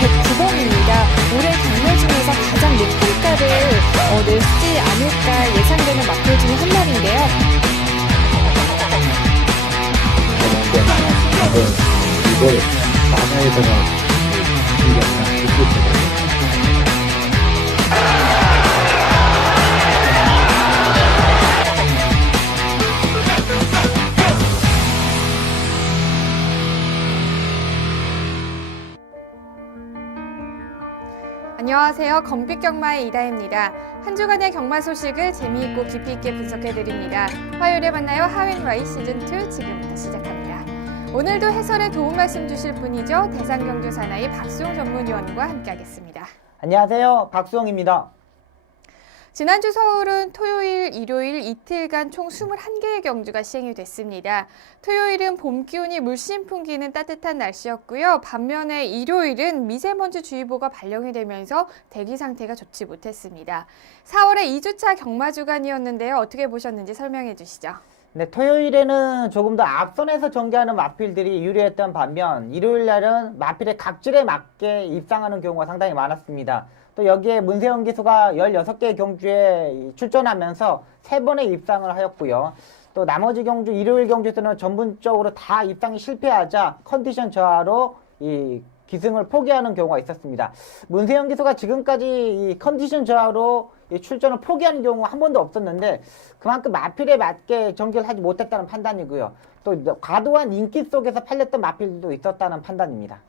109번입니다. 올해 경매 중에서 가장 높은 가를 내지 않을까 예상되는 마필 중에 한 마리인데요. 이걸 바다에다가 안녕하세요. 검빛경마의 이다혜입니다. 한 주간의 경마 소식을 재미있고 깊이 있게 분석해드립니다. 화요일에 만나요. 하웬와이 시즌2 지금부터 시작합니다. 오늘도 해설에 도움 말씀 주실 분이죠. 대상경주 사나이 박수홍 전문위원과 함께하겠습니다. 안녕하세요. 박수홍입니다. 지난주 서울은 토요일, 일요일 이틀간 총 21개의 경주가 시행이 됐습니다. 토요일은 봄 기운이 물씬 풍기는 따뜻한 날씨였고요. 반면에 일요일은 미세먼지 주의보가 발령이 되면서 대기 상태가 좋지 못했습니다. 4월의 2주차 경마 주간이었는데요. 어떻게 보셨는지 설명해 주시죠. 네, 토요일에는 조금 더 앞선에서 전개하는 마필들이 유리했던 반면 일요일 날은 마필의 각질에 맞게 입상하는 경우가 상당히 많았습니다. 또 여기에 문세영 기수가 16개의 경주에 출전하면서 3번의 입상을 하였고요. 또 나머지 경주, 일요일 경주에서는 전분적으로 다 입상이 실패하자 컨디션 저하로 이 기승을 포기하는 경우가 있었습니다. 문세영 기수가 지금까지 이 컨디션 저하로 이 출전을 포기하는 경우가 한 번도 없었는데 그만큼 마필에 맞게 전개를 하지 못했다는 판단이고요. 또 과도한 인기 속에서 팔렸던 마필도 있었다는 판단입니다.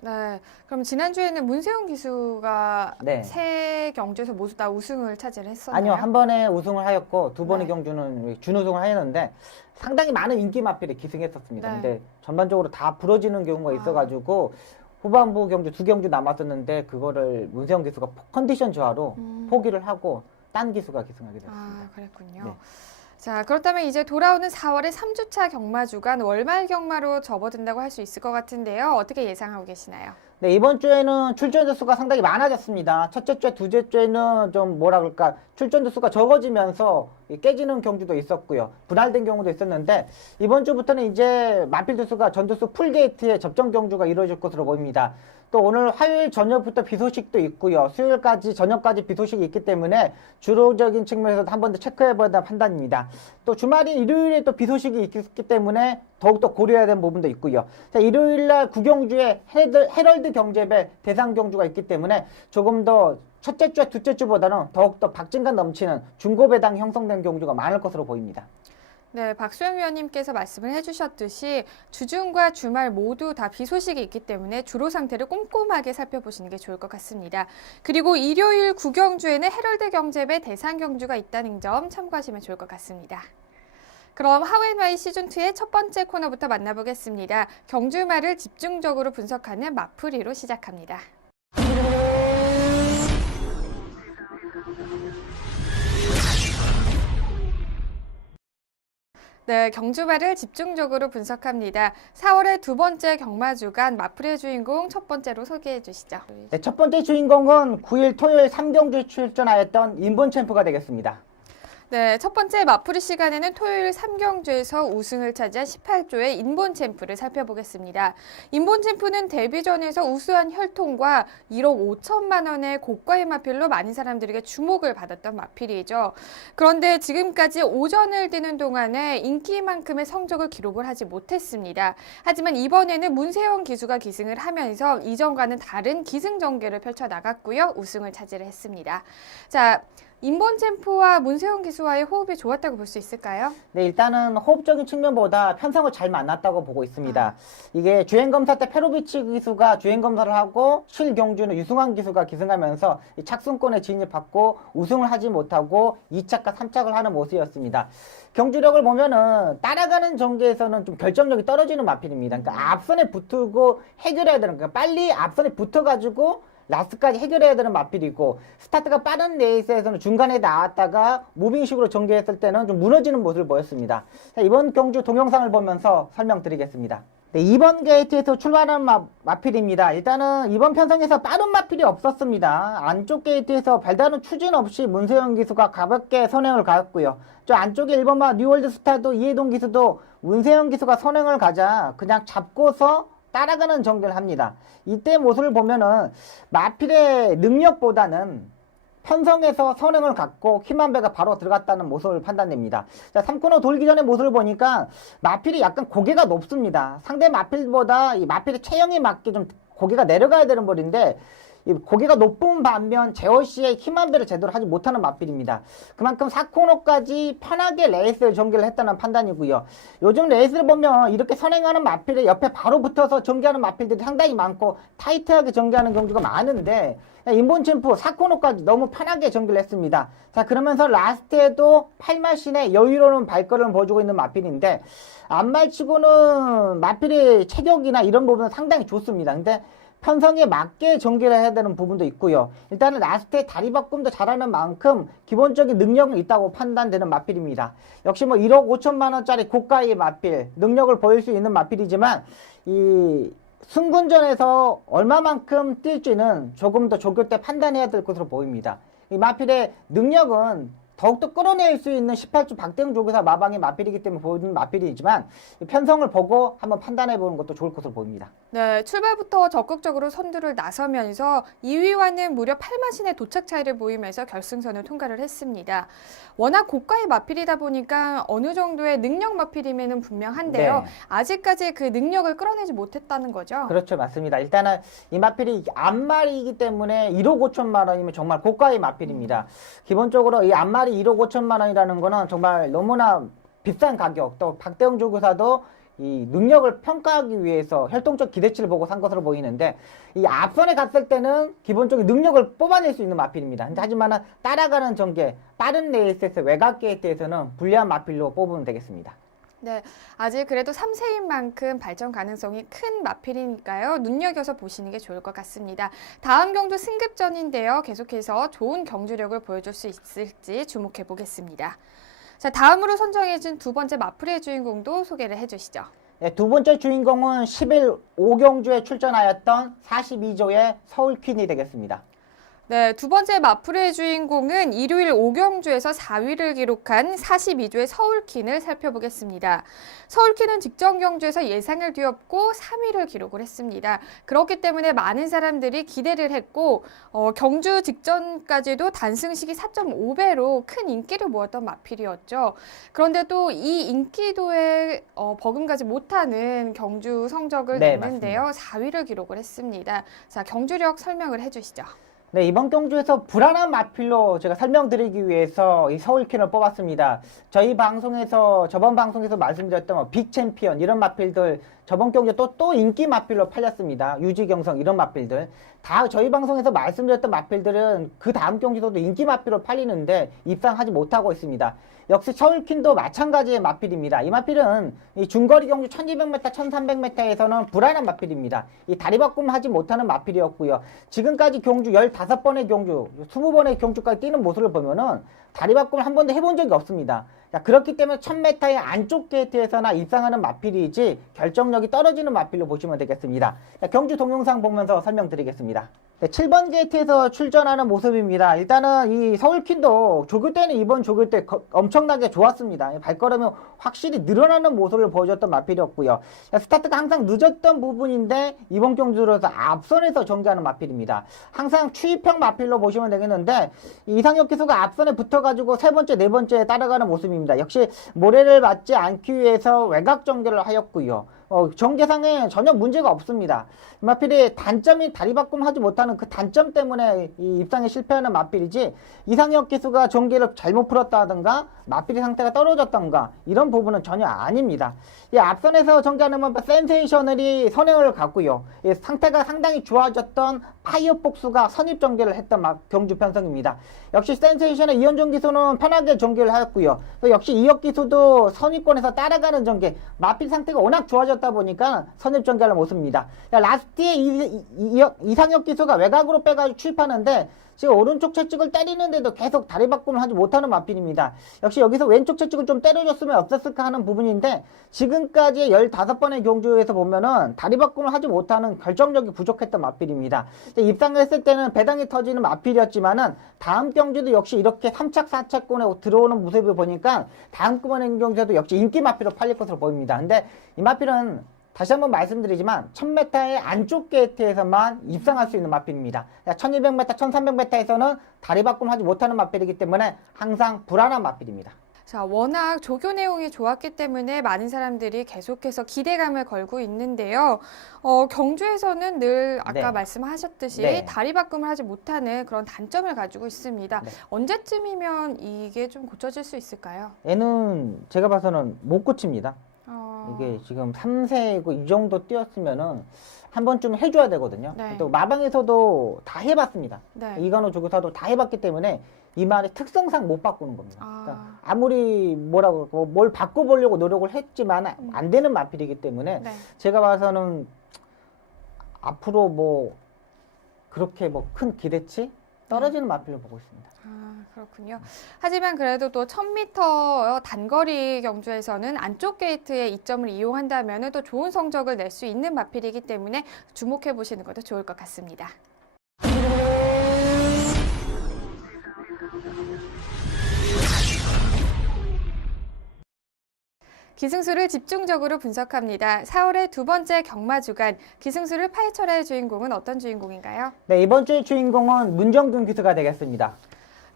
네, 그럼 지난주에는 문세영 기수가 네. 세 경주에서 모두 다 우승을 차지했었나요? 아니요, 한 번에 우승을 하였고 두 번의 네. 경주는 준우승을 하였는데 상당히 많은 인기 마필이 기승했었습니다. 네. 근데 전반적으로 다 부러지는 경우가 있어가지고 후반부 경주 2경주 남았었는데 그거를 문세영 기수가 컨디션 저하로 포기를 하고 딴 기수가 기승하게 됐습니다. 아, 그랬군요. 네. 자, 그렇다면 이제 돌아오는 4월의 3주차 경마 주간 월말 경마로 접어든다고 할 수 있을 것 같은데요. 어떻게 예상하고 계시나요? 네, 이번 주에는 출전 주수가 상당히 많아졌습니다. 첫째 주에, 둘째 주에는 좀 뭐라 그럴까, 출전 주수가 적어지면서 깨지는 경주도 있었고요. 분할된 경우도 있었는데, 이번 주부터는 이제 마필 주수가 전주수 풀게이트에 접전 경주가 이루어질 것으로 보입니다. 또 오늘 화요일 저녁부터 비 소식도 있고요. 수요일까지, 저녁까지 비 소식이 있기 때문에 주로적인 측면에서도 한 번 더 체크해봐야 되는 판단입니다. 또 주말인 일요일에 또 비 소식이 있기 때문에 더욱더 고려해야 되는 부분도 있고요. 자, 일요일날 구경주에 헤럴드 경제배 대상 경주가 있기 때문에 조금 더 첫째 주와 둘째 주보다는 더욱더 박진감 넘치는 중고배당 형성된 경주가 많을 것으로 보입니다. 네, 박수영 위원님께서 말씀을 해주셨듯이 주중과 주말 모두 다 비 소식이 있기 때문에 주로 상태를 꼼꼼하게 살펴보시는 게 좋을 것 같습니다. 그리고 일요일 구경주에는 헤럴드 경제배 대상 경주가 있다는 점 참고하시면 좋을 것 같습니다. 그럼 하웬와이 시즌2의 첫 번째 코너부터 만나보겠습니다. 경주말을 집중적으로 분석하는 마풀이로 시작합니다. 네, 경주말을 집중적으로 분석합니다. 4월의 두 번째 경마 주간 마풀이의 주인공 첫 번째로 소개해 주시죠. 네, 첫 번째 주인공은 9일 토요일 3경주에 출전하였던 인본 챔프가 되겠습니다. 네, 첫 번째 마풀이 시간에는 토요일 3경주에서 우승을 차지한 18조의 인본 챔프를 살펴보겠습니다. 인본 챔프는 데뷔전에서 우수한 혈통과 1억 5천만 원의 고가의 마필로 많은 사람들에게 주목을 받았던 마필이죠. 그런데 지금까지 오전을 뛰는 동안에 인기만큼의 성적을 기록을 하지 못했습니다. 하지만 이번에는 문세영 기수가 기승을 하면서 이전과는 다른 기승 전개를 펼쳐나갔고요. 우승을 차지를 했습니다. 자, 인본 챔프와 문세영 기수와의 호흡이 좋았다고 볼 수 있을까요? 네, 일단은 호흡적인 측면보다 편성을 잘 만났다고 보고 있습니다. 이게 주행검사 때 페로비치 기수가 주행검사를 하고 실경주는 유승환 기수가 기승하면서 이 착순권에 진입했고 우승을 하지 못하고 2착과 3착을 하는 모습이었습니다. 경주력을 보면은 따라가는 전개에서는 좀 결정력이 떨어지는 마필입니다. 그러니까 앞선에 붙고 해결해야 되는 거예요. 빨리 앞선에 붙어가지고 라스트까지 해결해야 되는 마필이고 스타트가 빠른 레이스에서는 중간에 나왔다가 무빙식으로 전개했을 때는 좀 무너지는 모습을 보였습니다. 자, 이번 경주 동영상을 보면서 설명드리겠습니다. 네, 2번 게이트에서 출발한 마필입니다. 일단은 이번 편성에서 빠른 마필이 없었습니다. 안쪽 게이트에서 별다른 추진 없이 문세영 기수가 가볍게 선행을 가했고요. 저 안쪽에 1번마 뉴월드 스타도 이해동 기수도 문세영 기수가 선행을 가자 그냥 잡고서 따라가는 전개를 합니다. 이때 모습을 보면은 마필의 능력보다는 편성에서 선행을 갖고 힘한 배가 바로 들어갔다는 모습을 판단됩니다. 자, 3코너 돌기 전에 모습을 보니까 마필이 약간 고개가 높습니다. 상대 마필보다 이 마필의 체형에 맞게 좀 고개가 내려가야 되는 볼인데 이 고개가 높은 반면 제어시에 힘한 배를 제대로 하지 못하는 마필입니다. 그만큼 4코너까지 편하게 레이스를 전개를 했다는 판단이고요. 요즘 레이스를 보면 이렇게 선행하는 마필의 옆에 바로 붙어서 전개하는 마필들이 상당히 많고 타이트하게 전개하는 경우가 많은데 인본 챔프 4코너까지 너무 편하게 전개를 했습니다. 자, 그러면서 라스트에도 8마신의 여유로운 발걸음을 보여주고 있는 마필인데 앞말치고는 마필의 체격이나 이런 부분은 상당히 좋습니다. 근데 편성에 맞게 전개를 해야 되는 부분도 있고요. 일단은 라스트에 다리 바꿈도 잘하는 만큼 기본적인 능력은 있다고 판단되는 마필입니다. 역시 뭐 1억 5천만 원짜리 고가의 마필, 능력을 보일 수 있는 마필이지만 이 승군전에서 얼마만큼 뛸지는 조금 더 조교 때 판단해야 될 것으로 보입니다. 이 마필의 능력은 더욱더 끌어낼 수 있는 18주 박대웅 조교사 마방의 마필이기 때문에 보여주는 마필이지만 편성을 보고 한번 판단해보는 것도 좋을 것으로 보입니다. 네, 출발부터 적극적으로 선두를 나서면서 2위와는 무려 8마신의 도착 차이를 보이면서 결승선을 통과를 했습니다. 워낙 고가의 마필이다 보니까 어느 정도의 능력 마필임에는 분명한데요. 네. 아직까지 그 능력을 끌어내지 못했다는 거죠. 그렇죠. 맞습니다. 일단은 이 마필이 앞말이기 때문에 1억 5천만 원이면 정말 고가의 마필입니다. 기본적으로 이 앞말이 1억 5천만 원이라는 거는 정말 너무나 비싼 가격, 또 박대웅 조교사도 이 능력을 평가하기 위해서 활동적 기대치를 보고 산 것으로 보이는데 이 앞선에 갔을 때는 기본적인 능력을 뽑아낼 수 있는 마필입니다. 하지만 따라가는 전개, 빠른 레이스에서 외곽 게이트에서는 불리한 마필로 뽑으면 되겠습니다. 네, 아직 그래도 3세인 만큼 발전 가능성이 큰 마필이니까요. 눈여겨서 보시는 게 좋을 것 같습니다. 다음 경주 승급전인데요. 계속해서 좋은 경주력을 보여줄 수 있을지 주목해 보겠습니다. 자, 다음으로 선정해진 두 번째 마필의 주인공도 소개를 해주시죠. 네, 두 번째 주인공은 10일 5경주에 출전하였던 42조의 서울퀸이 되겠습니다. 네, 두 번째 마풀의 주인공은 일요일 5경주에서 4위를 기록한 42조의 서울퀸을 살펴보겠습니다. 서울퀸은 직전 경주에서 예상을 뒤엎고 3위를 기록을 했습니다. 그렇기 때문에 많은 사람들이 기대를 했고 경주 직전까지도 단승식이 4.5배로 큰 인기를 모았던 마필이었죠. 그런데 또 이 인기도에 버금가지 못하는 경주 성적을 네, 냈는데요. 맞습니다. 4위를 기록을 했습니다. 자, 경주력 설명을 해주시죠. 네, 이번 경주에서 불안한 마필로 제가 설명드리기 위해서 이 서울퀸을 뽑았습니다. 저희 방송에서, 저번 방송에서 말씀드렸던 뭐 빅챔피언 이런 마필들 저번 경주에 또 인기 마필로 팔렸습니다. 유지경성 이런 마필들. 다 저희 방송에서 말씀드렸던 마필들은 그 다음 경주에서도 인기 마필로 팔리는데 입상하지 못하고 있습니다. 역시 서울퀸도 마찬가지의 마필입니다. 이 마필은 이 중거리 경주 1200m, 1300m에서는 불안한 마필입니다. 이 다리 바꿈 하지 못하는 마필이었고요. 지금까지 경주 15번의 경주, 20번의 경주까지 뛰는 모습을 보면은 다리 바꿈을 한 번도 해본 적이 없습니다. 자, 그렇기 때문에 1000m의 안쪽 게이트에서나 입상하는 마필이지 결정력이 떨어지는 마필로 보시면 되겠습니다. 자, 경주 동영상 보면서 설명드리겠습니다. 네, 7번 게이트에서 출전하는 모습입니다. 일단은 이 서울퀸도 조교 때는 이번 조교 때 엄청나게 좋았습니다. 발걸음이 확실히 늘어나는 모습을 보여줬던 마필이었고요. 스타트가 항상 늦었던 부분인데 이번 경주 들어서 앞선에서 전개하는 마필입니다. 항상 추입형 마필로 보시면 되겠는데 이상혁 기수가 앞선에 붙어가지고 세 번째, 네 번째에 따라가는 모습입니다. 역시 모래를 맞지 않기 위해서 외곽 전개를 하였고요. 전개상에 전혀 문제가 없습니다. 마필이 단점이 다리 바꿈 하지 못하는 그 단점 때문에 이 입상에 실패하는 마필이지 이상혁 기수가 전개를 잘못 풀었다든가 마필의 상태가 떨어졌던가 이런 부분은 전혀 아닙니다. 이 앞선에서 전개하는 센세이셔널이 선행을 갖고요. 이 상태가 상당히 좋아졌던 파이어폭스가 선입 전개를 했던 경주 편성입니다. 역시 센세이션의 이현종 기수는 편하게 전개를 하였고요. 또 역시 이혁 기수도 선입권에서 따라가는 전개, 마필 상태가 워낙 좋아졌다 보니까 선입 전개하는 모습입니다. 라스트에 이상혁 기수가 외곽으로 빼가지고 출입하는데 지금 오른쪽 채찍을 때리는데도 계속 다리 바꿈을 하지 못하는 마필입니다. 역시 여기서 왼쪽 채찍을 좀 때려줬으면 어땠을까 하는 부분인데 지금까지 15번의 경주에서 보면은 다리 바꿈을 하지 못하는 결정력이 부족했던 마필입니다. 입상을 했을 때는 배당이 터지는 마필이었지만은 다음 경주도 역시 이렇게 3착, 4착권에 들어오는 모습을 보니까 다음 번의 경주에도 역시 인기 마필로 팔릴 것으로 보입니다. 근데 이 마필은 다시 한번 말씀드리지만 1000m의 안쪽 게이트에서만 입상할 수 있는 마필입니다. 1200m, 1300m에서는 다리 바꿈 하지 못하는 마필이기 때문에 항상 불안한 마필입니다. 자, 워낙 조교 내용이 좋았기 때문에 많은 사람들이 계속해서 기대감을 걸고 있는데요. 경주에서는 늘 아까 네. 말씀하셨듯이 네. 다리 바꿈을 하지 못하는 그런 단점을 가지고 있습니다. 네. 언제쯤이면 이게 좀 고쳐질 수 있을까요? 얘는 제가 봐서는 못 고칩니다. 이게 지금 3세고 이 정도 뛰었으면은 한 번쯤 해줘야 되거든요. 네. 또 마방에서도 다 해봤습니다. 네. 이관호 조교사도 다 해봤기 때문에 이 말이 특성상 못 바꾸는 겁니다. 아. 그러니까 아무리 뭐라고 그럴까, 뭘 바꿔보려고 노력을 했지만 안 되는 마필이기 때문에 네. 제가 봐서는 앞으로 뭐 그렇게 뭐 큰 기대치 떨어지는 마필로 보고 있습니다. 아, 그렇군요. 하지만 그래도 또 1000m 단거리 경주에서는 안쪽 게이트의 이점을 이용한다면 또 좋은 성적을 낼 수 있는 마필이기 때문에 주목해 보시는 것도 좋을 것 같습니다. 기승수를 집중적으로 분석합니다. 4월의 두 번째 경마 주간 기승수를 파헤쳐라의 주인공은 어떤 주인공인가요? 네, 이번 주의 주인공은 문정균 기수가 되겠습니다.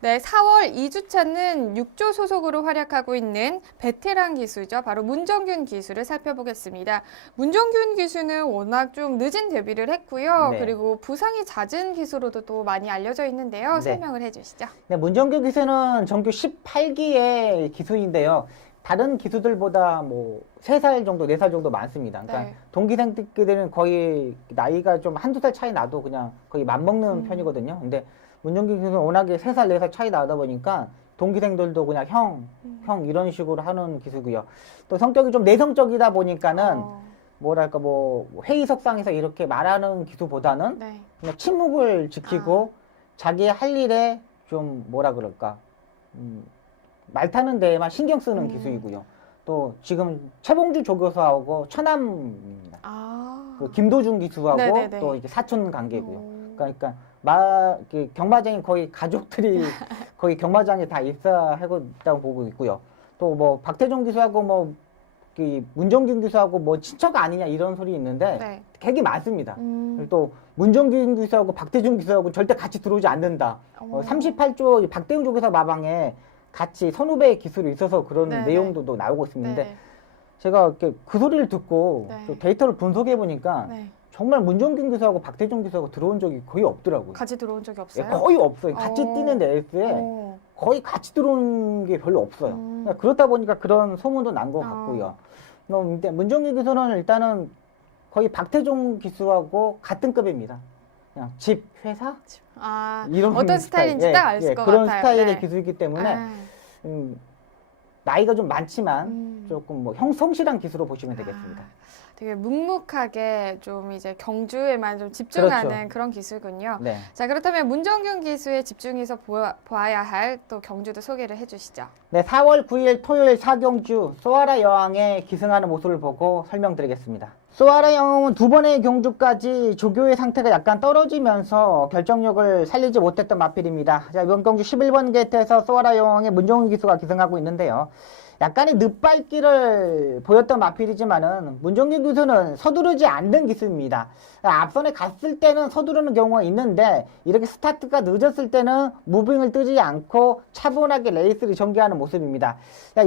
네, 4월 2주차는 6조 소속으로 활약하고 있는 베테랑 기수죠. 바로 문정균 기수를 살펴보겠습니다. 문정균 기수는 워낙 좀 늦은 데뷔를 했고요. 네. 그리고 부상이 잦은 기수로도 또 많이 알려져 있는데요. 네. 설명을 해주시죠. 네, 문정균 기수는 정규 18기의 기수인데요. 다른 기수들보다 뭐 3살 정도, 4살 정도 많습니다. 그러니까 네. 동기생들은 거의 나이가 좀 한두 살 차이 나도 그냥 거의 맞먹는 편이거든요. 근데 문정균 기수는 워낙에 3살, 4살 차이 나다 보니까 동기생들도 그냥 형 이런 식으로 하는 기수고요. 또 성격이 좀 내성적이다 보니까는 뭐랄까 뭐 회의석상에서 이렇게 말하는 기수보다는 네. 그냥 침묵을 지키고 자기의 할 일에 좀 뭐라 그럴까 말 타는 데에만 신경 쓰는 기수이고요. 또 지금 최봉주 조교사하고 처남입니다. 아. 그 김도준 기수하고 네네네. 또 이제 사촌 관계고요. 오. 그러니까 경마장이 거의 가족들이 거의 경마장에 다 입사하고 있다고 보고 있고요. 또 뭐 박태종 기수하고 뭐 문정균 기수하고 뭐 친척 아니냐 이런 소리 있는데 네. 되게 많습니다. 또 문정균 기수하고 박태종 기수하고 절대 같이 들어오지 않는다. 38조 박대웅 조교사 마방에 같이 선후배 기술이 있어서 그런 네네. 내용도 나오고 있는데 네. 제가 이렇게 그 소리를 듣고 네. 또 데이터를 분석해 보니까 네. 정말 문정균 기수하고 박태종 기수하고 들어온 적이 거의 없더라고요. 같이 들어온 적이 예, 없어요? 거의 없어요. 같이 뛰는 레이스에 오. 거의 같이 들어온 게 별로 없어요. 그러니까 그렇다 보니까 그런 소문도 난 것 같고요. 근데 문정균 기수는 일단은 거의 박태종 기수하고 같은 급입니다. 그냥 집, 회사? 아, 이런 어떤 스타일인지 예, 딱 알 수 예, 것 그런 같아요. 스타일의 네. 기수이기 때문에 아. 나이가 좀 많지만 조금 뭐 성실한 기수로 보시면 되겠습니다. 되게 묵묵하게 좀 이제 경주에만 좀 집중하는 그렇죠. 그런 기수군요. 네. 자, 그렇다면 문정균 기수에 집중해서 보아야 할 또 경주도 소개를 해주시죠. 네, 4월 9일 토요일 4경주 소아라 여왕에 기승하는 모습을 보고 설명드리겠습니다. 소아라 여왕은 두 번의 경주까지 조교의 상태가 약간 떨어지면서 결정력을 살리지 못했던 마필입니다. 자, 이번 경주 11번 게이트에서 소아라 여왕의 문정균 기수가 기승하고 있는데요. 약간의 늦발길을 보였던 마필이지만은 문정균 기수는 서두르지 않는 기수입니다. 앞선에 갔을 때는 서두르는 경우가 있는데 이렇게 스타트가 늦었을 때는 무빙을 뜨지 않고 차분하게 레이스를 전개하는 모습입니다.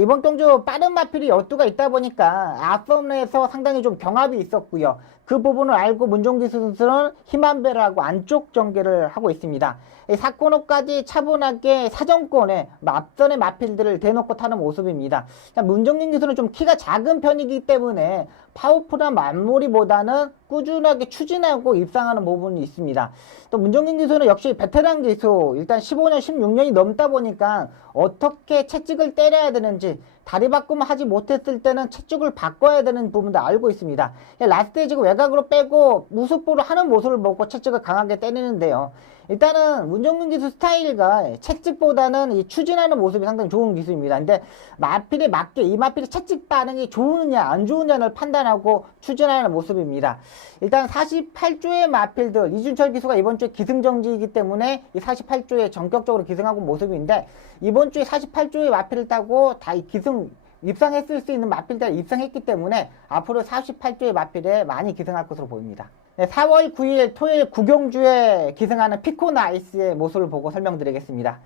이번 경주 빠른 마필이 12가 있다 보니까 앞선에서 상당히 좀 경합이 있었고요. 그 부분을 알고 문정균 선수는 힘한 배를 하고 안쪽 전개를 하고 있습니다. 4코너까지 차분하게 사정권에 앞선의 마필들을 대놓고 타는 모습입니다. 문정균 기수는 좀 키가 작은 편이기 때문에 파워풀한 마무리보다는 꾸준하게 추진하고 입상하는 부분이 있습니다. 또 문정균 기수는 역시 베테랑 기수, 일단 15년, 16년이 넘다 보니까 어떻게 채찍을 때려야 되는지, 다리 바꿈을 하지 못했을 때는 채찍을 바꿔야 되는 부분도 알고 있습니다. 라스트에 지금 외곽으로 빼고 무습부로 하는 모습을 보고 채찍을 강하게 때리는데요. 일단은 문정균 기수 스타일과 채찍보다는 이 추진하는 모습이 상당히 좋은 기수입니다. 근데 마필에 맞게 이 마필의 채찍 반응이 좋으냐 안 좋으냐를 판단하고 추진하는 모습입니다. 일단 48조의 마필들, 이준철 기수가 이번 주에 기승정지이기 때문에 이 48조에 전격적으로 기승하고 모습인데 이번 주에 48조의 마필을 타고 다 이 기승 입상했을 수 있는 마필들이 입상했기 때문에 앞으로 48조의 마필에 많이 기승할 것으로 보입니다. 네, 4월 9일 토요일 구경주에 기승하는 피코나이스의 모습을 보고 설명드리겠습니다.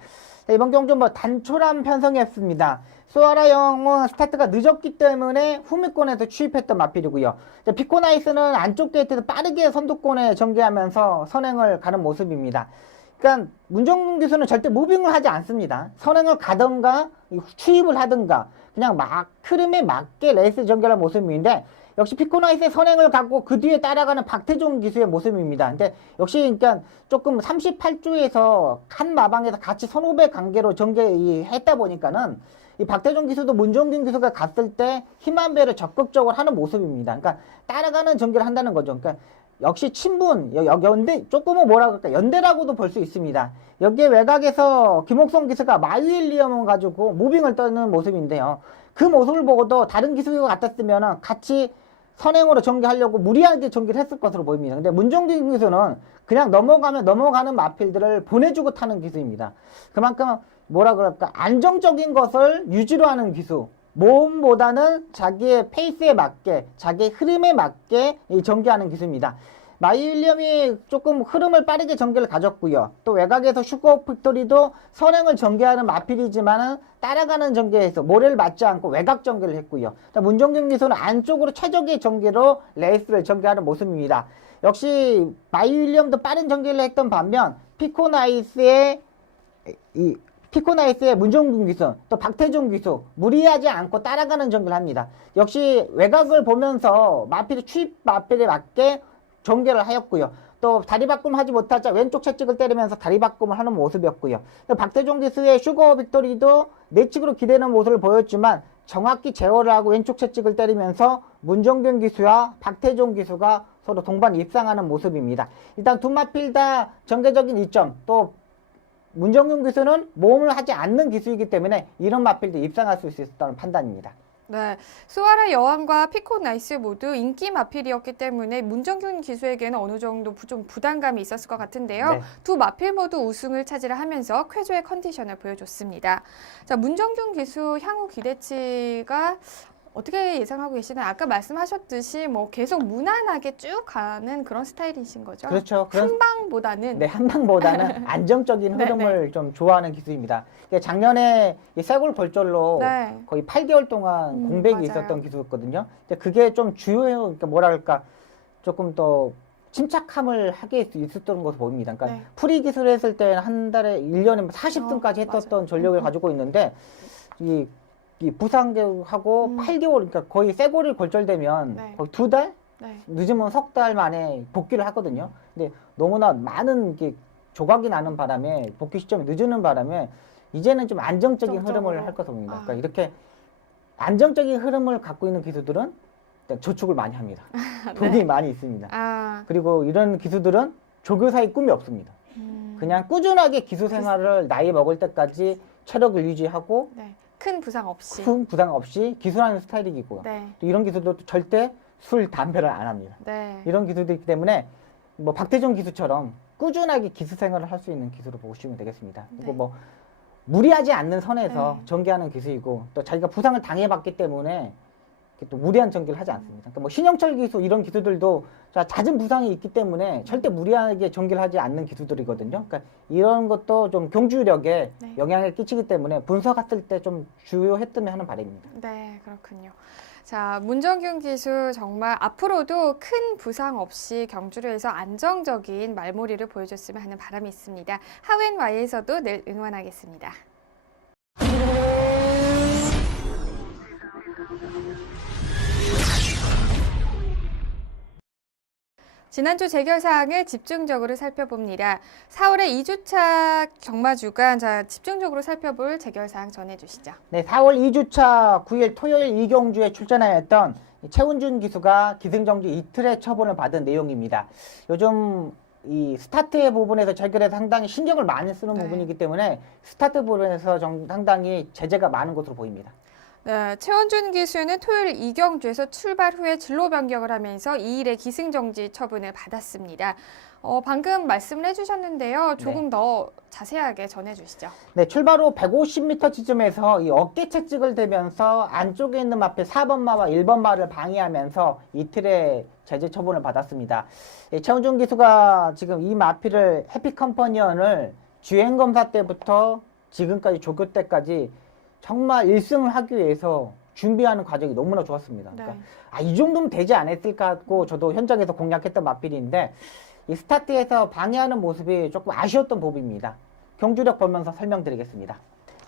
네, 이번 경주 단촐한 편성이었습니다. 소아라 영웅은 스타트가 늦었기 때문에 후미권에서 취입했던 마필이고요. 피코나이스는 안쪽 게이트에서 빠르게 선두권에 전개하면서 선행을 가는 모습입니다. 그러니까 문정균 기수는 절대 무빙을 하지 않습니다. 선행을 가든가 추입을 하든가 그냥 흐름에 맞게 레이스 전개하는 모습인데 역시 피코나이스의 선행을 갖고 그 뒤에 따라가는 박태종 기수의 모습입니다. 근데 역시 그러니까 조금 38조에서 한 마방에서 같이 선후배 관계로 전개했다 보니까는 이 박태종 기수도 문정균 기수가 갔을 때 힘한 배를 적극적으로 하는 모습입니다. 그러니까 따라가는 전개를 한다는 거죠. 그러니까 역시 친분, 연대, 조금은 뭐라 그럴까, 연대라고도 볼 수 있습니다. 여기에 외곽에서 김옥성 기수가 마유일리엄을 가지고 무빙을 떠는 모습인데요. 그 모습을 보고도 다른 기수가 같았으면 같이 선행으로 전개하려고 무리하게 전개를 했을 것으로 보입니다. 근데 문정균 기수는 그냥 넘어가는 마필들을 보내주고 타는 기수입니다. 그만큼 뭐라 그럴까, 안정적인 것을 유지로 하는 기수. 모험보다는 자기의 페이스에 맞게, 자기의 흐름에 맞게 전개하는 기수입니다. 마이윌리엄이 조금 흐름을 빠르게 전개를 가졌고요. 또 외곽에서 슈거 빅토리도 선행을 전개하는 마필이지만은 따라가는 전개에서 모래를 맞지 않고 외곽 전개를 했고요. 문정균 기수는 안쪽으로 최적의 전개로 레이스를 전개하는 모습입니다. 역시 마이윌리엄도 빠른 전개를 했던 반면 피코나이스의 문정균 기수, 또 박태종 기수 무리하지 않고 따라가는 전개를 합니다. 역시 외곽을 보면서 추입 마필에 맞게 전개를 하였고요. 또 다리 바꿈 하지 못하자 왼쪽 채찍을 때리면서 다리 바꿈을 하는 모습이었고요. 또 박태종 기수의 슈거 빅토리도 내측으로 기대는 모습을 보였지만 정확히 제어를 하고 왼쪽 채찍을 때리면서 문정균 기수와 박태종 기수가 서로 동반 입상하는 모습입니다. 일단 두 마필 다 전개적인 이점, 또 문정균 기수는 모험을 하지 않는 기수이기 때문에 이런 마필도 입상할 수 있었다는 판단입니다. 네, 소아라 여왕과 피코나이스 모두 인기 마필이었기 때문에 문정균 기수에게는 어느 정도 좀 부담감이 있었을 것 같은데요. 네. 두 마필 모두 우승을 차지를 하면서 쾌조의 컨디션을 보여줬습니다. 자, 문정균 기수 향후 기대치가 어떻게 예상하고 계시나요? 아까 말씀하셨듯이 계속 무난하게 쭉 가는 그런 스타일이신 거죠? 그렇죠. 한 방보다는. 네, 한방보다는 안정적인 네, 흐름을 좀 좋아하는 기수입니다. 작년에 쇄골 골절로 네. 거의 8개월 동안 공백이 맞아요. 있었던 기수였거든요. 근데 그게 좀 주요해요. 그러니까 뭐랄까, 조금 더 침착함을 하게 있었던 것으로 보입니다. 그러니까 네. 프리 기술을 했을 때는 한 달에 1년에 40등까지 했었던 맞아요. 전력을 가지고 있는데 이 부상하고 8개월, 그러니까 거의 쇄골이 골절되면 네. 거의 2달? 네. 늦으면 석 달 만에 복귀를 하거든요. 근데 너무나 많은 조각이 나는 바람에 복귀 시점이 늦는 바람에 이제는 좀 안정적인 정적으로. 흐름을 할 것으로 보입니다. 아. 그러니까 이렇게 안정적인 흐름을 갖고 있는 기수들은 일단 저축을 많이 합니다. 돈이 많이 있습니다. 아, 그리고 이런 기수들은 조교사의 꿈이 없습니다. 그냥 꾸준하게 기수 생활을 나이 먹을 때까지 체력을 유지하고 네. 큰 부상 없이. 큰 부상 없이 기술하는 스타일이고요. 네. 또 이런 기수들도 절대 술, 담배를 안 합니다. 네. 이런 기술도 있기 때문에 박태종 기수처럼 꾸준하게 기수 생활을 할 수 있는 기수로 보시면 되겠습니다. 그리고 네. 무리하지 않는 선에서 네. 전개하는 기수이고 또 자기가 부상을 당해봤기 때문에 또 무리한 전개를 하지 않습니다. 그러니까 신영철 기수 이런 기수들도 잦은 부상이 있기 때문에 절대 무리하게 전개를 하지 않는 기수들이거든요. 그러니까 이런 것도 좀 경주력에 네. 영향을 끼치기 때문에 분석했을 때 좀 주요했으면 하는 바람입니다. 네, 그렇군요. 자, 문정균 기수 정말 앞으로도 큰 부상 없이 경주를 서 안정적인 말몰이를 보여줬으면 하는 바람이 있습니다. 하웬와이에서도 늘 응원하겠습니다. 지난주 재결 사항을 집중적으로 살펴봅니다. 4월의 2주차 경마주간, 자, 집중적으로 살펴볼 재결 사항 전해주시죠. 네, 4월 2주차 9일 토요일 이경주에 출전하였던 최운준 기수가 기승정지 이틀의 처분을 받은 내용입니다. 요즘 이 스타트 부분에서 재결에 상당히 신경을 많이 쓰는 네. 부분이기 때문에 스타트 부분에서 상당히 제재가 많은 것으로 보입니다. 네, 최원준 기수는 토요일 이경주에서 출발 후에 진로 변경을 하면서 2일의 기승정지 처분을 받았습니다. 방금 말씀을 해주셨는데요. 조금 더 자세하게 전해주시죠. 네, 출발 후 150m 지점에서 이 어깨 채찍을 대면서 안쪽에 있는 마필 4번마와 1번마를 방해하면서 이틀의 제재 처분을 받았습니다. 최원준 기수가 지금 이 마필을 해피컴퍼니언을 주행검사 때부터 지금까지 조교 때까지 정말 1승을 하기 위해서 준비하는 과정이 너무나 좋았습니다. 그러니까 이 정도면 되지 않았을까 하고 저도 현장에서 공략했던 마필인데 이 스타트에서 방해하는 모습이 조금 아쉬웠던 부분입니다. 경주력 보면서 설명드리겠습니다.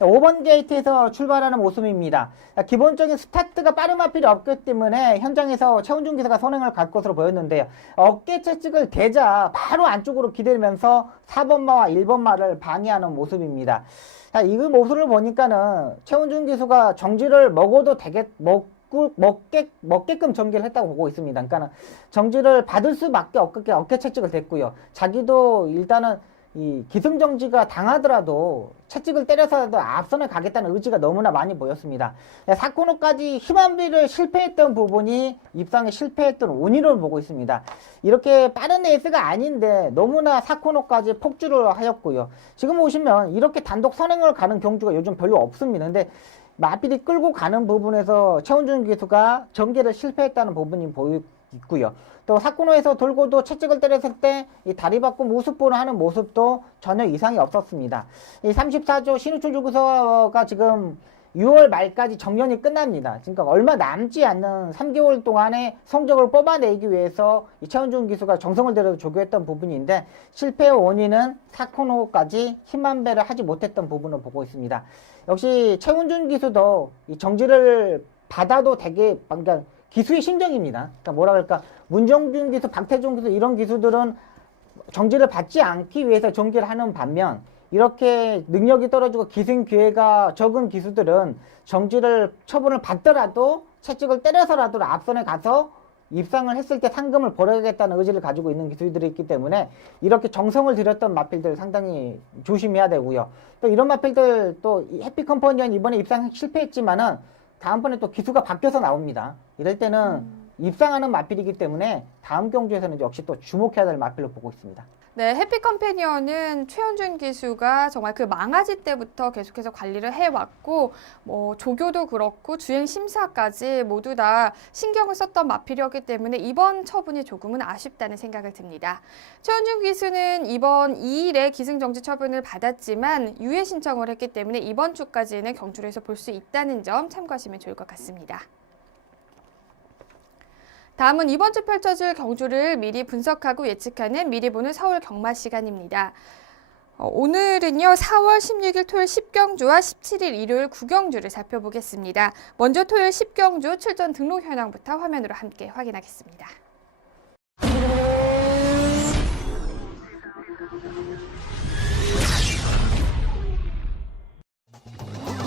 5번 게이트에서 출발하는 모습입니다. 기본적인 스타트가 빠른 마필이 없기 때문에 현장에서 최원준 기사가 선행을 갈 것으로 보였는데요. 어깨 채찍을 대자 바로 안쪽으로 기대면서 4번마와 1번마를 방해하는 모습입니다. 이 모습을 보니까는 최원준 기수가 정지를 먹어도 먹게끔 전개를 했다고 보고 있습니다. 그러니까 정지를 받을 수밖에 없게 어깨 채찍을 댔고요. 자기도 일단은 이 기승정지가 당하더라도 채찍을 때려서라도 앞선에 가겠다는 의지가 너무나 많이 보였습니다. 4코너까지 힘안비를 실패했던 부분이 입상에 실패했던 원인으로 보고 있습니다. 이렇게 빠른 레이스가 아닌데 너무나 4코너까지 폭주를 하였고요. 지금 보시면 이렇게 단독 선행을 가는 경주가 요즘 별로 없습니다. 근데 마필이 끌고 가는 부분에서 최원준 기수가 전개를 실패했다는 부분이 있고요. 또 4코너에서 돌고도 채찍을 때렸을 때 이 다리 바꿈 우습보를 하는 모습도 전혀 이상이 없었습니다. 이 34조 신우철 조교서가 지금 6월 말까지 정년이 끝납니다. 그러니까 얼마 남지 않는 3개월 동안의 성적을 뽑아내기 위해서 이 최원준 기수가 정성을 들여서 조교했던 부분인데 실패의 원인은 4코너까지 힘안배를 하지 못했던 부분을 보고 있습니다. 역시 최원준 기수도 이 정지를 받아도 되게 그러니까 기수의 심정입니다. 그러니까 뭐라 그럴까 문정준 기수, 박태종 기수 이런 기수들은 정지를 받지 않기 위해서 정지를 하는 반면 이렇게 능력이 떨어지고 기승 기회가 적은 기수들은 정지를 처분을 받더라도 채찍을 때려서라도 앞선에 가서 입상을 했을 때 상금을 벌어야겠다는 의지를 가지고 있는 기수들이 있기 때문에 이렇게 정성을 들였던 마필들 상당히 조심해야 되고요. 또 이런 마필들 또 해피컴퍼니언 이번에 입상 실패했지만은 다음번에 또 기수가 바뀌어서 나옵니다. 이럴 때는 입상하는 마필이기 때문에 다음 경주에서는 역시 또 주목해야 될 마필로 보고 있습니다. 네, 해피컴패니언은 최원준 기수가 정말 그 망아지 때부터 계속해서 관리를 해왔고 조교도 그렇고 주행 심사까지 모두 다 신경을 썼던 마필이었기 때문에 이번 처분이 조금은 아쉽다는 생각을 듭니다. 최원준 기수는 이번 2일에 기승정지 처분을 받았지만 유예 신청을 했기 때문에 이번 주까지는 경주에서 볼 수 있다는 점 참고하시면 좋을 것 같습니다. 다음은 이번 주 펼쳐질 경주를 미리 분석하고 예측하는 미리 보는 서울 경마 시간입니다. 오늘은요 4월 16일 토요일 10경주와 17일 일요일 9경주를 살펴보겠습니다. 먼저 토요일 10경주 출전 등록 현황부터 화면으로 함께 확인하겠습니다.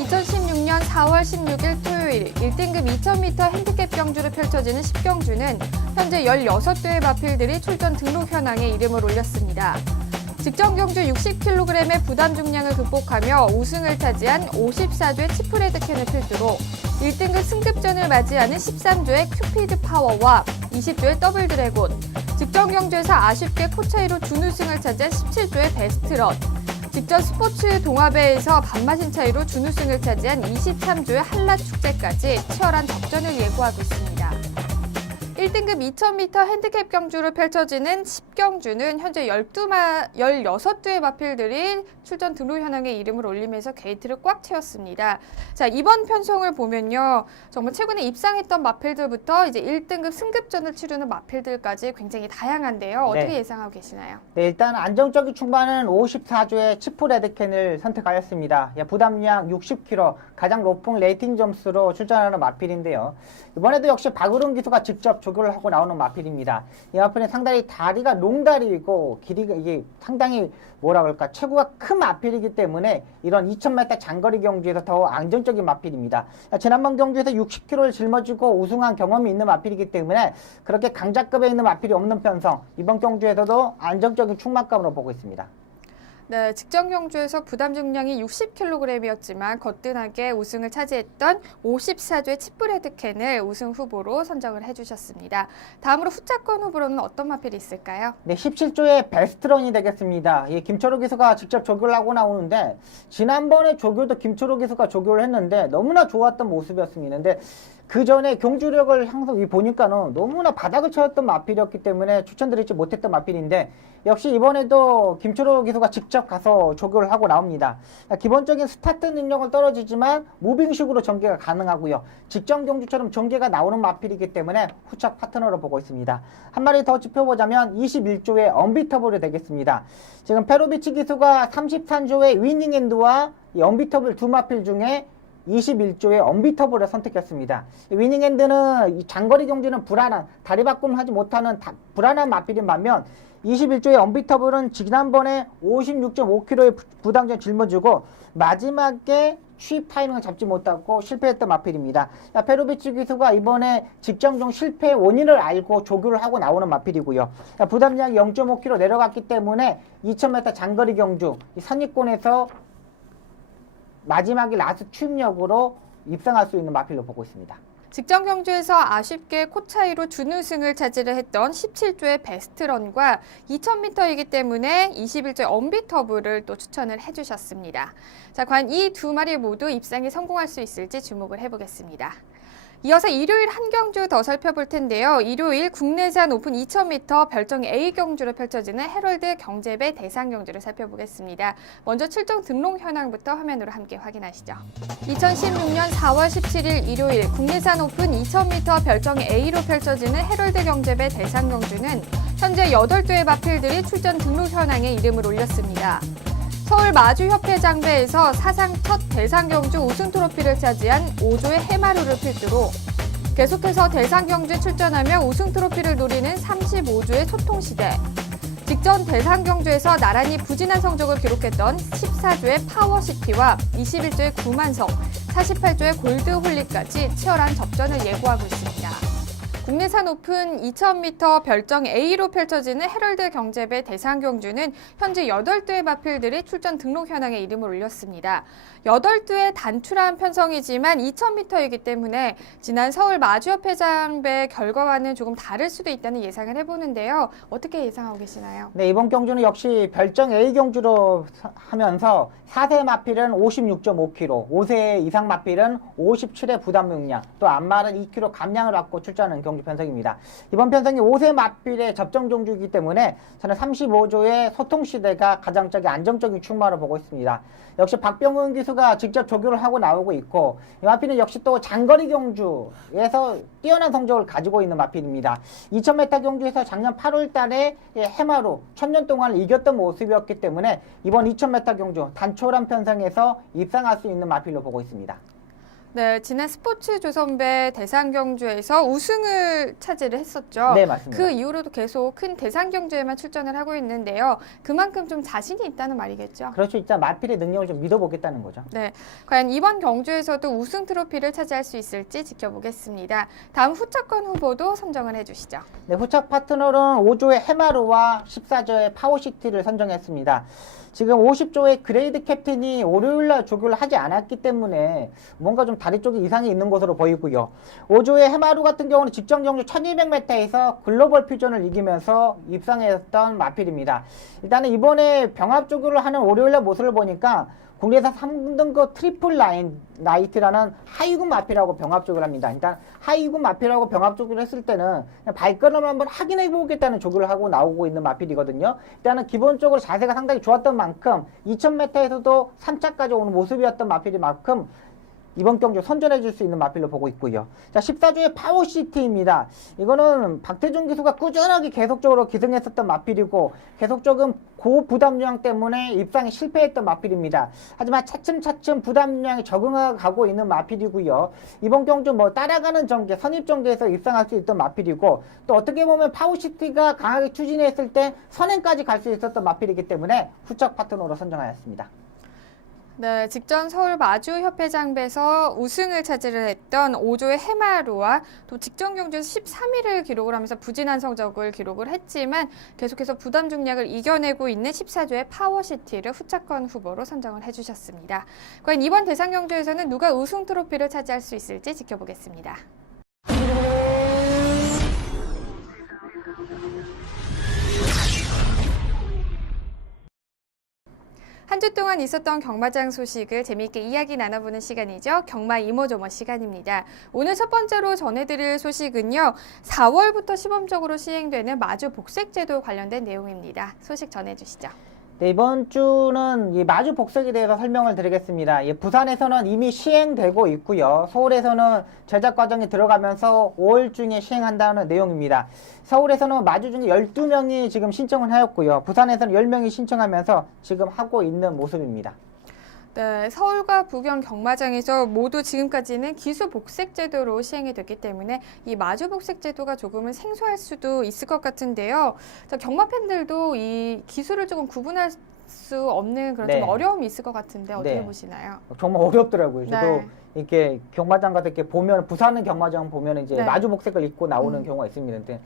2016년 4월 16일 토요일 1등급 2000m 핸디캡 경주로 펼쳐지는 10경주는 현재 16대의 마필들이 출전 등록 현황에 이름을 올렸습니다. 직전 경주 60kg의 부담 중량을 극복하며 우승을 차지한 54조의 치프레드 캔을 필두로 1등급 승급전을 맞이하는 13조의 큐피드 파워와 20조의 더블 드래곤, 직전 경주에서 아쉽게 코차이로 준우승을 차지한 17조의 베스트런, 직전 스포츠 동아배에서 반마신 차이로 준우승을 차지한 23조의 한라축제까지 치열한 접전을 예고하고 있습니다. 1등급 2000m 핸디캡 경주로 펼쳐지는 10경주는 현재 16대의 마필들이 출전 등록 현황에 이름을 올리면서 게이트를 꽉 채웠습니다. 자, 이번 편성을 보면요. 정말 최근에 입상했던 마필들부터 이제 1등급 승급전을 치르는 마필들까지 굉장히 다양한데요. 어떻게 예상하고 계시나요? 네, 일단 안정적인 출발은 54조의 치프레드캔을 선택하였습니다. 부담량 60kg, 가장 높은 레이팅 점수로 출전하는 마필인데요. 이번에도 역시 박으론 기수가 직접 조교를 하고 나오는 마필입니다. 이 마필은 상당히 다리가 롱다리이고 길이가 이게 상당히 뭐라 그럴까 체구가 큰 마필이기 때문에 이런 2000m 장거리 경주에서 더 안정적인 마필입니다. 지난번 경주에서 60kg를 짊어지고 우승한 경험이 있는 마필이기 때문에 그렇게 강자급에 있는 마필이 없는 편성, 이번 경주에서도 안정적인 충만감으로 보고 있습니다. 네, 직전 경주에서 부담 중량이 60kg이었지만 거뜬하게 우승을 차지했던 54조의 칩브레드캔을 우승 후보로 선정을 해주셨습니다. 다음으로 후차권 후보로는 어떤 마필이 있을까요? 네, 17조의 베스트런이 되겠습니다. 이 김철호 기수가 직접 조교를 하고 나오는데 지난번에 조교도 김철호 기수가 조교를 했는데 너무나 좋았던 모습이었습니다. 근데 그 전에 경주력을 항상 보니까는 너무나 바닥을 쳐였던 마필이었기 때문에 추천드리지 못했던 마필인데 역시 이번에도 김철호 기수가 직접 가서 조교를 하고 나옵니다. 기본적인 스타트 능력은 떨어지지만 무빙식으로 전개가 가능하고요. 직전 경주처럼 전개가 나오는 마필이기 때문에 후착 파트너로 보고 있습니다. 한 마리 더 짚어보자면 21조의 언비터블이 되겠습니다. 지금 페로비치 기수가 33조의 위닝핸드와 이 언비터블 두 마필 중에 21조의 언비터블을 선택했습니다. 위닝핸드는 장거리 경주는 불안한, 다리 바꿈 하지 못하는 불안한 마필인 반면 21조의 언비터블은 지난번에 56.5kg의 부담점 짊어지고 마지막에 취입 타이밍을 잡지 못하고 실패했던 마필입니다. 페로비치 기수가 이번에 직전종 실패 원인을 알고 조교를 하고 나오는 마필이고요. 부담량이 0.5kg 내려갔기 때문에 2000m 장거리 경주 산위권에서 마지막에 라스트 취입력으로 입상할 수 있는 마필로 보고 있습니다. 직전 경주에서 아쉽게 코 차이로 준우승을 차지를 했던 17조의 베스트런과 2000m이기 때문에 21조의 언비터블을 또 추천을 해주셨습니다. 자, 과연 이 두 마리 모두 입상에 성공할 수 있을지 주목을 해보겠습니다. 이어서 일요일 한 경주 더 살펴볼 텐데요. 일요일 국내산 오픈 2000m 별정 A 경주로 펼쳐지는 해럴드 경제배 대상 경주를 살펴보겠습니다. 먼저 출전 등록 현황부터 화면으로 함께 확인하시죠. 2016년 4월 17일 일요일 국내산 오픈 2000m 별정 A로 펼쳐지는 해럴드 경제배 대상 경주는 현재 8조의 마필들이 출전 등록 현황에 이름을 올렸습니다. 서울 마주협회장배에서 사상 첫 대상경주 우승 트로피를 차지한 5조의 해마루를 필두로 계속해서 대상경주에 출전하며 우승 트로피를 노리는 35조의 소통시대, 직전 대상경주에서 나란히 부진한 성적을 기록했던 14조의 파워시티와 21조의 구만성, 48조의 골드홀릭까지 치열한 접전을 예고하고 있습니다. 국내산 오픈 2000m 별정 A로 펼쳐지는 해럴드 경제배 대상 경주는 현재 8조의 마필들이 출전 등록 현황에 이름을 올렸습니다. 8조의 단출한 편성이지만 2000m이기 때문에 지난 서울 마주협회장배 결과와는 조금 다를 수도 있다는 예상을 해보는데요. 어떻게 예상하고 계시나요? 네, 이번 경주는 역시 별정 A 경주로 하면서 4세 마필은 56.5kg, 5세 이상 마필은 57의 부담 용량, 또 안마는 2kg 감량을 받고 출전하는 경주 편성입니다. 이번 편성이 5세 마필의 접종 종주이기 때문에 저는 35조의 소통시대가 가장 안정적인 출마를 보고 있습니다. 역시 박병훈 기수가 직접 조교를 하고 나오고 있고 이 마필은 역시 또 장거리 경주에서 뛰어난 성적을 가지고 있는 마필입니다. 2000m 경주에서 작년 8월 달에 해마루 1000년 동안 이겼던 모습이었기 때문에 이번 2000m 경주 단촐한 편성에서 입상할 수 있는 마필로 보고 있습니다. 네, 지난 스포츠 조선배 대상 경주에서 우승을 차지를 했었죠. 네, 맞습니다. 그 이후로도 계속 큰 대상 경주에만 출전을 하고 있는데요. 그만큼 좀 자신이 있다는 말이겠죠. 그렇죠. 일단 마필의 능력을 좀 믿어보겠다는 거죠. 네, 과연 이번 경주에서도 우승 트로피를 차지할 수 있을지 지켜보겠습니다. 다음 후차권 후보도 선정을 해주시죠. 네, 후착 파트너는 5조의 해마루와 14조의 파워시티를 선정했습니다. 지금 50조의 그레이드 캡틴이 월요일날 조교를 하지 않았기 때문에 뭔가 좀 다리 쪽에 이상이 있는 것으로 보이고요. 5조의 해마루 같은 경우는 직전 경주 1200m에서 글로벌 퓨전을 이기면서 입상했던 마필입니다. 일단은 이번에 병합 조교를 하는 월요일날 모습을 보니까 국내에서 3등급 트리플 나이트라는 하이군 마필하고 병합 조교를 합니다. 일단 하이군 마필하고 병합 조교를 했을 때는 발걸음을 한번 확인해 보겠다는 조교를 하고 나오고 있는 마필이거든요. 일단은 기본적으로 자세가 상당히 좋았던 만큼 2000m에서도 3차까지 오는 모습이었던 마필인 만큼 이번 경주 선전해 줄 수 있는 마필로 보고 있고요. 자, 14조의 파워시티입니다. 이거는 박태준 기수가 꾸준하게 계속적으로 기승했었던 마필이고 계속적인 고부담량 때문에 입상에 실패했던 마필입니다. 하지만 차츰차츰 부담량에 적응해 가고 있는 마필이고요. 이번 경주 따라가는 전개, 선입 전개에서 입상할 수 있던 마필이고 또 어떻게 보면 파워시티가 강하게 추진했을 때 선행까지 갈 수 있었던 마필이기 때문에 후착 파트너로 선정하였습니다. 네, 직전 서울 마주협회장배에서 우승을 차지를 했던 5조의 해마루와 또 직전 경주에서 13위를 기록을 하면서 부진한 성적을 기록을 했지만 계속해서 부담 중량을 이겨내고 있는 14조의 파워시티를 후차권 후보로 선정을 해주셨습니다. 과연 이번 대상 경주에서는 누가 우승 트로피를 차지할 수 있을지 지켜보겠습니다. 한 주 동안 있었던 경마장 소식을 재미있게 이야기 나눠보는 시간이죠. 경마 이모저모 시간입니다. 오늘 첫 번째로 전해드릴 소식은요. 4월부터 시범적으로 시행되는 마주 복색제도 관련된 내용입니다. 소식 전해주시죠. 네, 이번 주는 이 마주 복색에 대해서 설명을 드리겠습니다. 부산에서는 이미 시행되고 있고요. 서울에서는 제작 과정이 들어가면서 5월 중에 시행한다는 내용입니다. 서울에서는 마주 중에 12명이 지금 신청을 하였고요. 부산에서는 10명이 신청하면서 지금 하고 있는 모습입니다. 네, 서울과 부경 경마장에서 모두 지금까지는 기수 복색 제도로 시행이 됐기 때문에 이 마주 복색 제도가 조금은 생소할 수도 있을 것 같은데요. 자, 경마 팬들도 이 기수를 조금 구분할 수 없는 그런 네. 좀 어려움이 있을 것 같은데 어떻게 네. 보시나요? 정말 어렵더라고요. 저도 네. 이렇게 경마장 가서 이렇게 보면, 부산은 경마장 보면 이제 네. 마주 복색을 입고 나오는 경우가 있습니다. 근데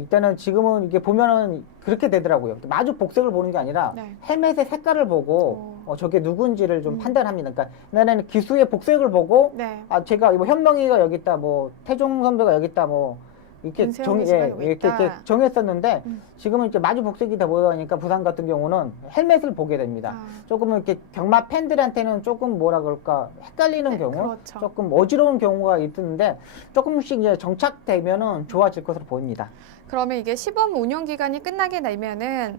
이때는 지금은 이게 보면은 그렇게 되더라고요. 마주 복색을 보는 게 아니라 네. 헬멧의 색깔을 보고 저게 누군지를 좀 판단합니다. 그러니까 옛날에는 기수의 복색을 보고 네. 아 제가 뭐 현명이가 여기 있다, 뭐 태종 선배가 여기 있다, 뭐 이렇게 김세용 기수가 여기 이렇게 있다. 정했었는데 지금은 이제 마주 복색이 다 보다 보니까 부산 같은 경우는 헬멧을 보게 됩니다. 조금 이렇게 경마 팬들한테는 조금 뭐라 그럴까 헷갈리는 네, 경우, 그렇죠. 조금 어지러운 경우가 있는데 조금씩 이제 정착되면은 좋아질 것으로 보입니다. 그러면 이게 시범 운영 기간이 끝나게 되면은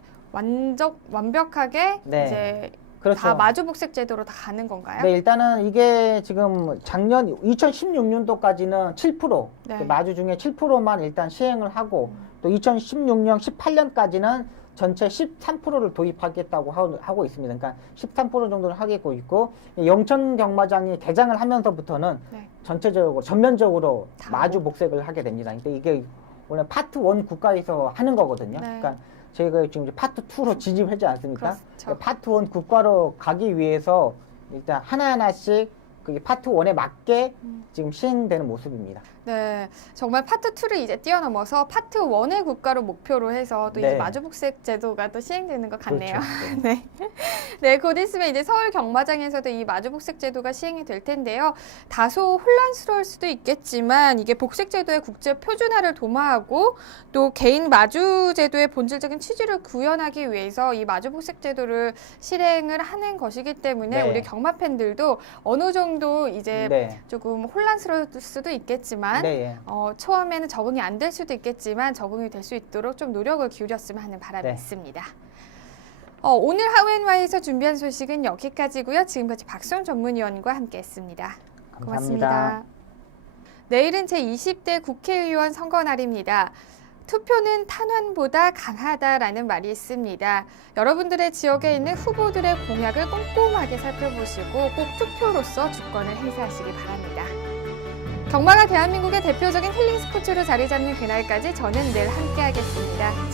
완벽하게 네. 이제 그렇죠. 다 마주 복색 제도로 다 가는 건가요? 네, 일단은 이게 지금 작년 2016년도까지는 7% 네. 마주 중에 7%만 일단 시행을 하고 또 2016년, 18년까지는 전체 13%를 도입하겠다고 하고 있습니다. 그러니까 13% 정도를 하겠고 있고 영천 경마장이 개장을 하면서부터는 네. 전체적으로 전면적으로 다 마주 복색을 하게 됩니다. 근데 이게 원래 파트 1 국가에서 하는 거거든요. 네. 그러니까 저희가 지금 이제 파트 2로 진입하지 않습니까? 그렇죠. 파트 1 국가로 가기 위해서 일단 하나하나씩 그게 파트 1에 맞게 지금 시행되는 모습입니다. 네, 정말 파트 2를 이제 뛰어넘어서 파트 1의 국가로 목표로 해서 또 네. 이제 마주복색 제도가 또 시행되는 것 같네요. 그렇죠. 네. 네, 곧 있으면 이제 서울 경마장에서도 이 마주복색 제도가 시행이 될 텐데요. 다소 혼란스러울 수도 있겠지만 이게 복색 제도의 국제 표준화를 도모하고 또 개인 마주 제도의 본질적인 취지를 구현하기 위해서 이 마주복색 제도를 실행을 하는 것이기 때문에 네. 우리 경마 팬들도 어느 정도 이제 네. 조금 혼란스러울 수도 있겠지만 네. 처음에는 적응이 안 될 수도 있겠지만 적응이 될 수 있도록 좀 노력을 기울였으면 하는 바람이 네. 있습니다. 오늘 하웬와에서 준비한 소식은 여기까지고요. 지금까지 박수영 전문위원과 함께했습니다. 고맙습니다. 감사합니다. 내일은 제20대 국회의원 선거 날입니다. 투표는 탄환보다 강하다라는 말이 있습니다. 여러분들의 지역에 있는 후보들의 공약을 꼼꼼하게 살펴보시고 꼭 투표로서 주권을 행사하시기 바랍니다. 경마가 대한민국의 대표적인 힐링 스포츠로 자리 잡는 그날까지 저는 늘 함께하겠습니다.